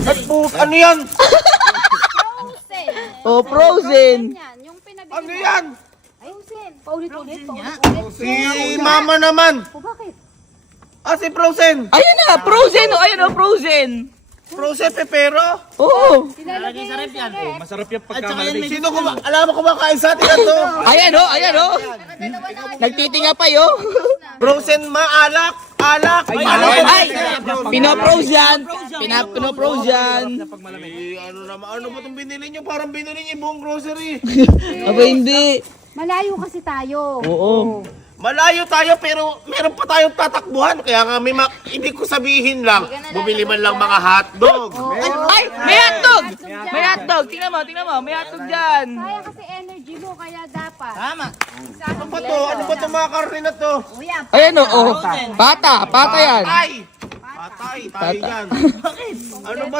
Ano yan? Frozen. Oh, frozen. Yan, yung pinabili Ano mo. yan? Frozen. Paulit-ulit. Si mama naman. O bakit? Ah, si Frozen. Ayun na, frozen. Oh, ayun oh, frozen. Frozen pepero. Oo. Ilalagay sa rep yan. Masarap yung pagkamalagay. Sino alam mo kumakain sa atin ito? Ayan oh, ayan oh. Nagtitinga pa yo. Frozen maalak. Alak. Ay, pinoprose yan. Pinoprose yan. Ano naman? Ano ba itong binili nyo? Parang binili nyo yung buong grocery. Aba, hindi. Malayo kasi tayo. Oo. Malayo tayo pero meron pa tayong tatakbuhan. Kaya nga hindi ko sabihin lang, bumili man lang mga hotdog. Ay, may hotdog. May hotdog. Tingnan mo, may hotdog dyan. Kaya kasi energy mo, kaya dapat. Ano ba to? Ano ba itong mga karne na to? Ayan oh. Pata yan. Patay! Patay tayo dyan. Ano ba